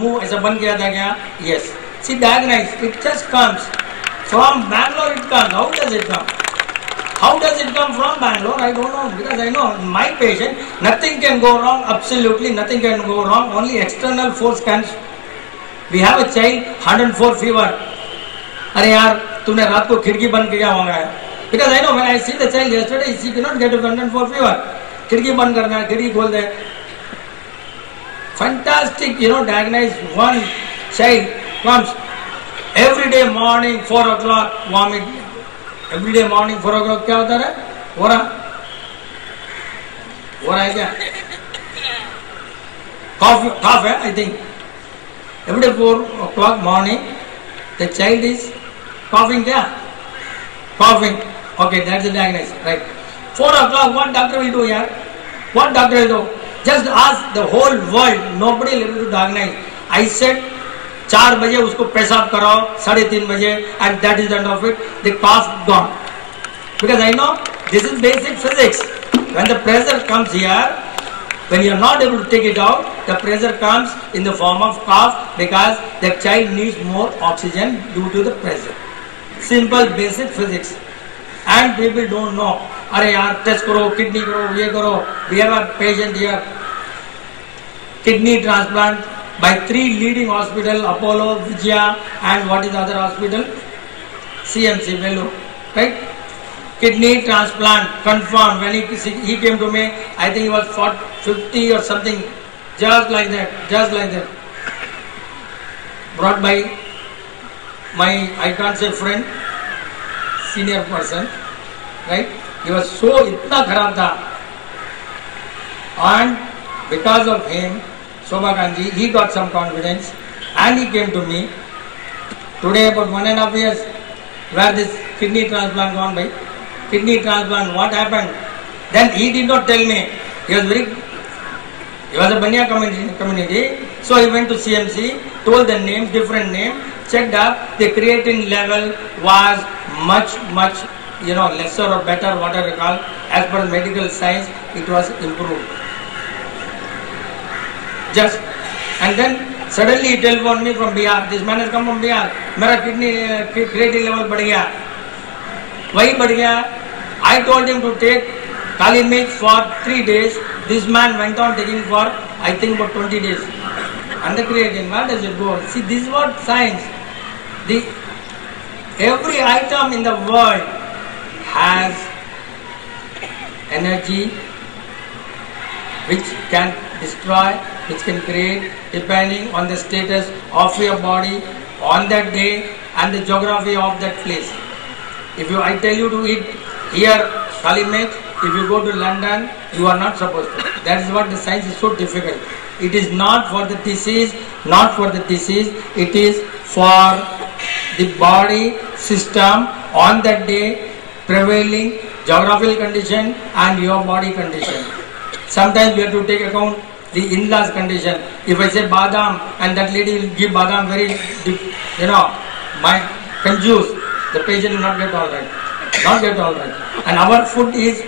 मुंह ऐसा बंद किया था क्या? Yes. See, diagnosis, it just comes from Bangalore. It comes. How does it come? How does it come from Bangalore? I don't know, because I know my patient, nothing can go wrong. Absolutely nothing can go wrong. Only external force can. We have a child 104 fever. अरे यार तूने रात को खिड़की बंद किया होगा, because I know when I see the child yesterday, she cannot get a 104 fever. खिड़की बंद करना है, खिड़की खोल दे. Fantastic, diagnose one child comes every day morning 4 o'clock vomit. Every day morning 4 o'clock क्या होता है? हो रहा है क्या? Cough है, I think. Every day 4 o'clock morning, the child is coughing क्या? Coughing. Okay, that's the diagnosis, right? 4 o'clock, what doctor will do here? What doctor will do? Just ask the whole world, nobody will be able to diagnose. I said 4 बजे उसको पेशाब कराओ, 3:30 बजे, and that is the end of it. The cough gone. Because I know this is basic physics. When the pressure comes here, when you are not able to take it out, the pressure comes in the form of cough because the child needs more oxygen due to the pressure. Simple basic physics. And people don't know. अरे यार test करो, kidney करो, ये करो. We have a patient here, kidney transplant by 3 leading hospital, Apollo, Vijaya, and what is the other hospital? CMC, Vellore, right? Kidney transplant confirmed. When he came to me, I think he was 50 or something, just like that. Brought by my, I can't say friend, senior person, right? He was so itna kharab tha, and because of him, Shobha Kanji, he got some confidence, and he came to me today about 1.5 years. Where this kidney transplant gone by? Kidney transplant, what happened? Then he did not tell me. He was a Banya community, so he went to CMC, told the name, different name, checked up, the creatine level was much lesser or better, whatever you call. As per medical science, it was improved. Just, and then suddenly he telephoned me from Bihar. This man has come from Bihar. मेरा kidney creatine level बढ़ गया. वही बढ़ गया. I told him to take Kali Mix for 3 days. This man went on taking for, I think, about 20 days. And the creatine, where does it go? See, this is what science. Every item in the world has energy which can destroy, which can create, depending on the status of your body on that day and the geography of that place. If I tell you to eat here Kali Mix, if you go to London, you are not supposed to. That is what the science is so difficult. It is not for the disease, it is for the body system on that day, prevailing geographical condition and your body condition. Sometimes we have to take account the in-laws condition. If I say badam and that lady will give badam very, my confused, the patient will not get all right. And our food is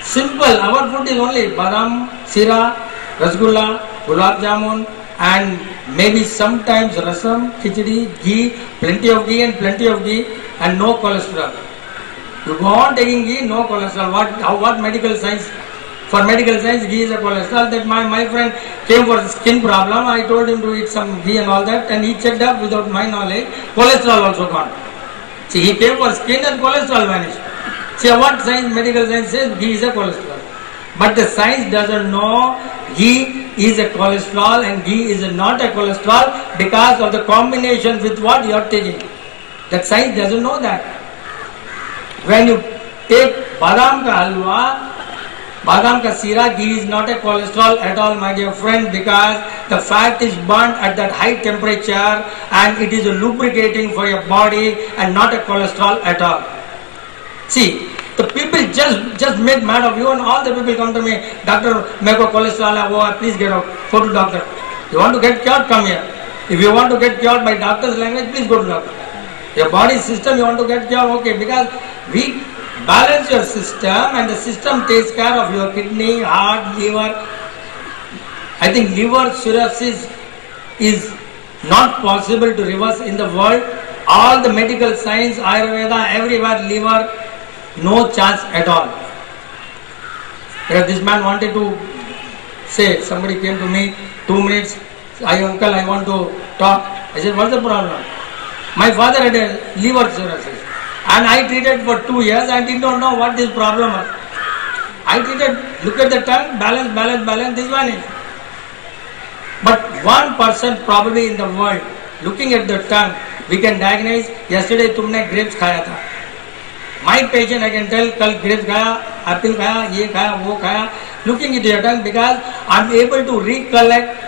simple. Our food is only badam, sira, rasgulla, gulab jamun, and maybe sometimes rasam, khichdi, ghee, plenty of ghee and no cholesterol. You go on taking ghee, no cholesterol. What medical science? For medical science, ghee is a cholesterol. That my friend came for skin problem. I told him to eat some ghee and all that, and he checked up without my knowledge. Cholesterol also gone. See, he came for skin and cholesterol vanished. See, what science, medical science says ghee is a cholesterol. But the science doesn't know ghee is a cholesterol and ghee is not a cholesterol because of the combination with what you are taking. That science doesn't know that. When you take badam ka halwa, badam ka sira, ghee is not a cholesterol at all, my dear friend, because the fat is burnt at that high temperature and it is a lubricating for your body and not a cholesterol at all. See, the people just make mad of you, and all the people come to me, doctor, meko cholesterol hai, wo hai, please get out, go to doctor. You want to get cured, come here. If you want to get cured by doctor's language, please go to doctor. Your body system you want to get cured, okay, because we balance your system and the system takes care of your kidney, heart, liver. I think liver cirrhosis is not possible to reverse in the world. All the medical science, Ayurveda, everywhere, liver, no chance at all. Because this man wanted to say, somebody came to me, 2 minutes, uncle, I want to talk. I said, what's the problem? My father had a liver cirrhosis and I treated for 2 years. I did not know what this problem was. I treated, look at the tongue, balance, this one is. But 1% probably in the world, looking at the tongue, we can diagnose, yesterday tumne grapes khaya tha. My patient, I can tell, kal grapes khaya, apple khaya, ye khaya, wo khaya. Looking at your tongue, because I am able to recollect,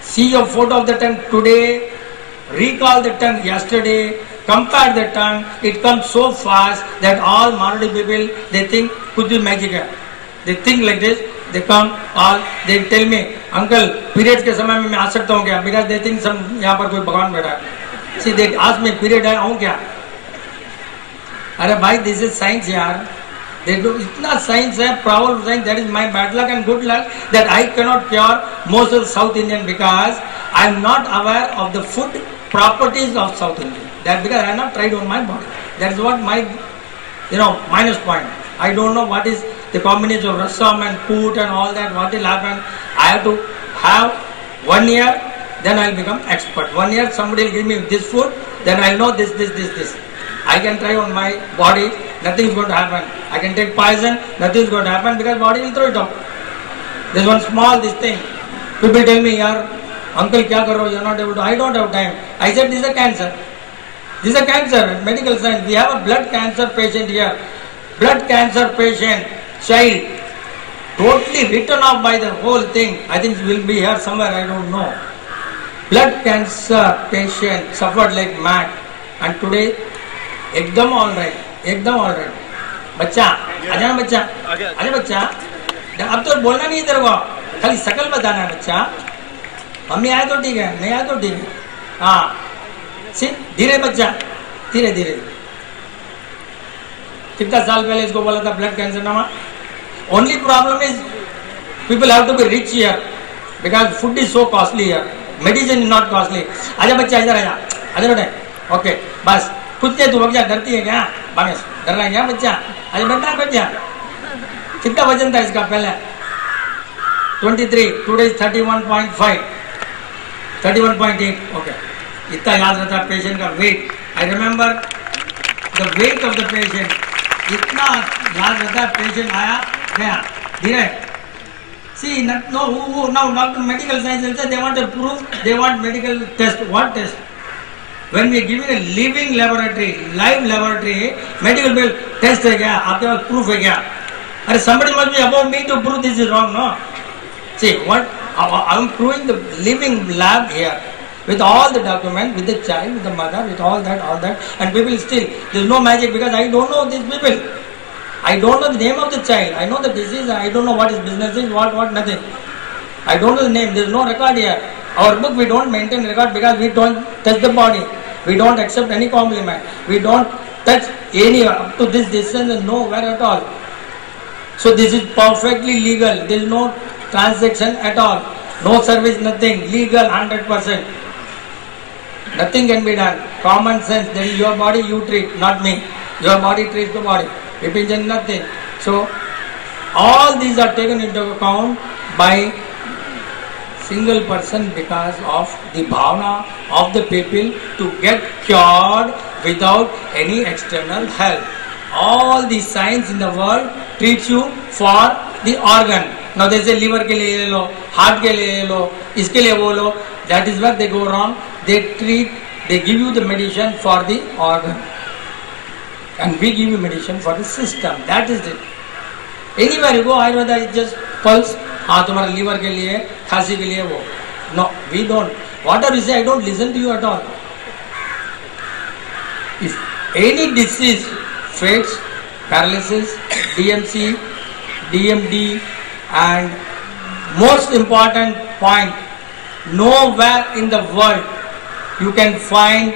see your photo of the tongue today, recall the tongue yesterday, compare the tongue, it comes so fast that all Maruti people, they think कुछ भी magic है. They think like this, they come, all, they tell me, uncle, periods के समय में मैं आ सकता हूँ क्या? Because they think some यहाँ पर कोई भगवान बैठा है. See, they ask me, period है, आऊँ क्या? अरे भाई, this is science यार. They do itna science है, proud science. That is my bad luck and good luck that I cannot cure most of the South Indian because I am not aware of the food properties of South Indian. That because I have not tried on my body. That is what my, minus point. I don't know what is the combination of rasam and poot and all that. What will happen? I have to have 1 year, then I will become expert. 1 year, somebody will give me this food, then I will know this. I can try on my body. Nothing is going to happen. I can take poison, nothing is going to happen because body will throw it off. There's one small this thing. People tell me, yaar, uncle, kya karo? You are not able to. I don't have time. I said, this is a cancer. This is a cancer, medical science. We have a blood cancer patient here. Blood cancer patient, child, totally written off by the whole thing. I think it will be here somewhere, I don't know. Blood cancer patient suffered like mad. And today, एकदम all right. बच्चा आजा ना बच्चा अरे बच्चा अब तो बोलना नहीं तेरे को खाली शकल बताना है बच्चा मम्मी आए तो ठीक है नहीं आए तो ठीक है हाँ धीरे बच्चा धीरे कितना साल पहले इसको बोला था ब्लड कैंसर नामा only problem is people have to be rich here because food is so costly here medicine is not costly आजा बच्चा इधर आजा बेटे ओके बस कुछ नहीं तू बच्चा डरती है क्या बामेश डर रहा है क्या बच्चा अरे डरता है बच्चा कितना वजन था इसका पहले 23 टुडे 31.5 31.8 ओके इतना याद रहता है पेशेंट का weight I remember the weight of the patient इतना याद रहता है पेशेंट आया गया धीरे see now medical science they want to prove they want medical test what test when we are giving a living laboratory live laboratory medical bill test है क्या आपके पास proof है क्या अरे somebody must be above me to prove this is wrong no see what I am proving the living lab here with all the documents with the child with the mother with all that and people still there is no magic because I don't know these people I don't know the name of the child I know the disease I don't know what his business is what nothing I don't know the name there is no record here our book we don't maintain record because we don't touch the body we don't accept any compliment we don't touch any up to this distance and nowhere at all so this is perfectly legal there is no transaction at all no service nothing legal 100% nothing can be done common sense there is your body you treat not me your body treats the body repeat nothing so all these are taken into account by single person because of the bhavana of the people to get cured without any external help. All the science in the world treats you for the organ. Now they say liver के लिए ले लो, heart के लिए ले लो, इसके लिए वो लो. That is where they go wrong. They give you the medicine for the organ, and we give you medicine for the system. That is it. Anywhere you go, Ayurveda is just pulse. हाँ तुम्हारा liver के लिए खांसी के लिए वो no we don't what are you say I don't listen to you at all if any disease fates paralysis DMC DMD and most important point nowhere in the world you can find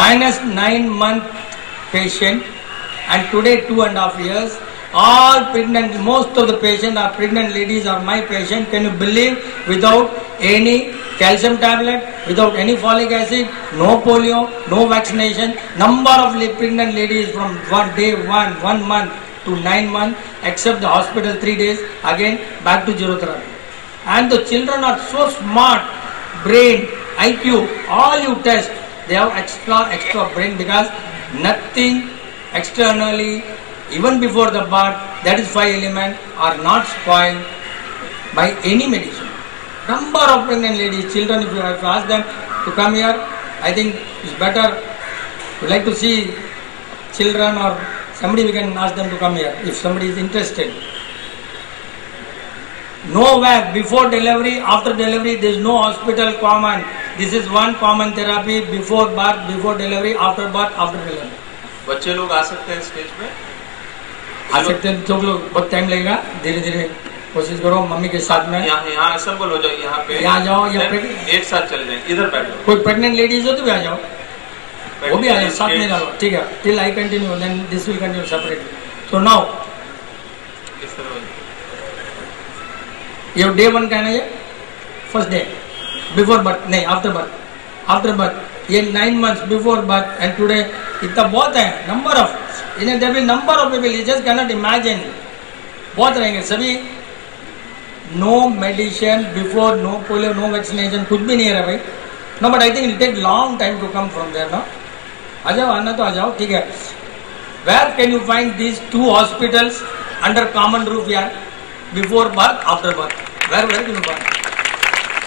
-9 month patient and today 2.5 years all pregnant most of the patients are pregnant ladies are my patient can you believe without any calcium tablet, without any folic acid, no polio, no vaccination. Number of pregnant ladies from day 1 month to 9 months, except the hospital 3 days, again back to zero therapy. And the children are so smart, brain, IQ, all you test, they have extra brain, because nothing externally, even before the birth, that is 5 elements, are not spoiled by any medicine. Number of pregnant ladies, children, if you have to ask them to come here, I think it's better. We like to see children or somebody, we can ask them to come here if somebody is interested. No WAC, before delivery, after delivery, there is no hospital common. This is one common therapy, before birth, before delivery, after birth, after delivery. बच्चे लोग आ सकते हैं stage पे? आ सकते हैं, तो लोग बहुत टाइम लगेगा, धीरे धीरे कोशिश करो मम्मी के साथ में। यहाँ असेंबल हो जाओ, यहाँ पे यहाँ जाओ, या एक साथ चले जाए, इधर बैठो। कोई प्रेग्नेंट लेडीज हो तो भी आ जाओ, वो भी आ जाओ, साथ में डालो, ठीक है। Till I continue, then this will continue separately. So now ये डे 1 कहना है, फर्स्ट डे, बिफोर बर्थ नहीं, आफ्टर बर्थ। आफ्टर बर्थ ये 9 months before birth, and today इतना बहुत है, number of in there will number of people, you just can not imagine, बहुत रहेंगे सभी। No medicine before, no polio, no vaccination, कुछ भी नहीं है भाई। No, but I think it take long time to come from there. No, आ जाओ, आना तो आ जाओ, ठीक है। Where can you find these 2 hospitals under common roof यार, before birth, after birth? Where can you find?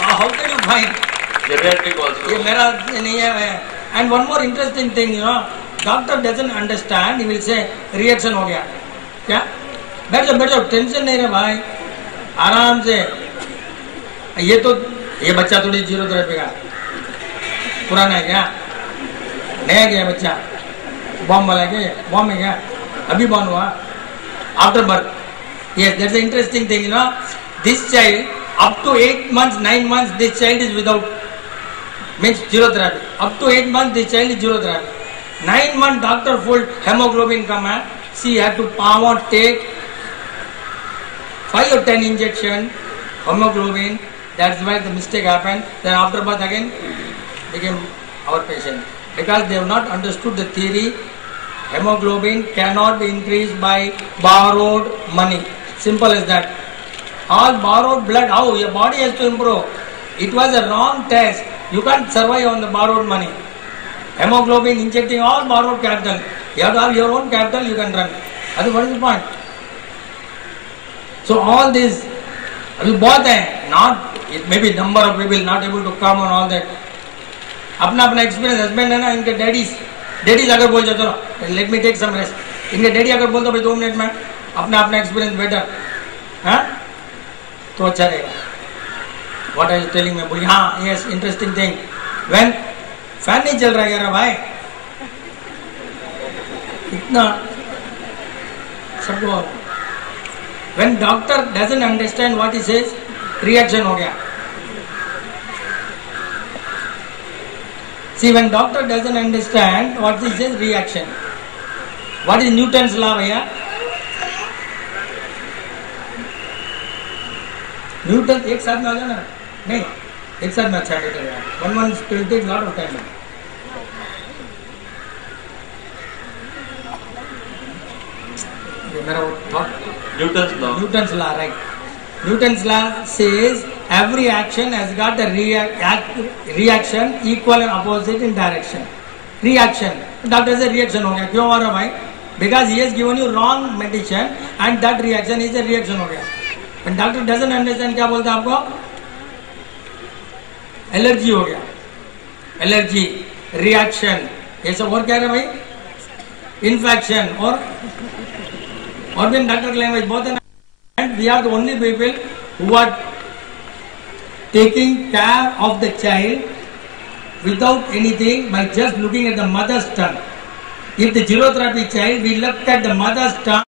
How can you find? Geriatric also. ये मेरा नहीं है। And one more interesting thing, you know, doctor doesn't understand. He will say reaction हो गया, क्या? बैठ जाओ, टेंशन नहीं रहे भाई, आराम से। ये बच्चा थोड़ी जीरो थेरेपी का पुराना है क्या? नया क्या बच्चा? बॉम्ब वाला क्या? बॉम्ब है क्या? अभी बॉम्ब हुआ? After birth. Yes, that's an interesting thing, you know. This child, up to 8 months, 9 months, this child is without, means zero therapy. Up to 8 months, this child is zero therapy. 9 months, doctor full hemoglobin come out. She had to power take 5 or 10 injection hemoglobin. That's why the mistake happened. Then after birth again became our patient, because they have not understood the theory. Hemoglobin cannot be increased by borrowed money. Simple as that. All borrowed blood, how your body has to improve. It was a wrong test. You can't survive on the borrowed money. Hemoglobin injecting all borrowed capital. You have to have your own capital, you can run. What is the point? So all this, अभी बहुत है, not, it may be number of people not able to come on all that. अपना experience, husband है ना, इनके daddies अगर बोल जाओ, चलो let me take some rest, इनके डैडी अगर बोल दो भाई 2 मिनट में अपना एक्सपीरियंस बेटर, हाँ तो अच्छा रहेगा। व्हाट आर यू टेलिंग मैं बोली, हाँ yes, interesting thing, when fan नहीं चल रहा है यार भाई, इतना सबको, when doctor doesn't understand what he says, reaction हो गया। See, when doctor doesn't understand what is his reaction. What is Newton's law, भैया? न्यूटन एक साथ में आ जाना, नहीं एक साथ में अच्छा बेटर है। one will take lot of time. ये मेरा thought. Newton's law, right? Newton's law says every action has got a reaction equal and opposite in direction. Reaction. Doctor says reaction हो गया, क्यों हो रहा भाई? Because he has given you wrong medicine and that reaction is a reaction हो गया. When doctor doesn't understand, क्या बोलता है आपको? एलर्जी हो गया, एलर्जी, रिएक्शन, ये सब और क्या है भाई? इन्फेक्शन, और भी डॉक्टर लैंग्वेज बहुत है ना। And we are the only people who are taking care of the child without anything, by just looking at the mother's tongue. If the zero therapy child, we look at the mother's tongue.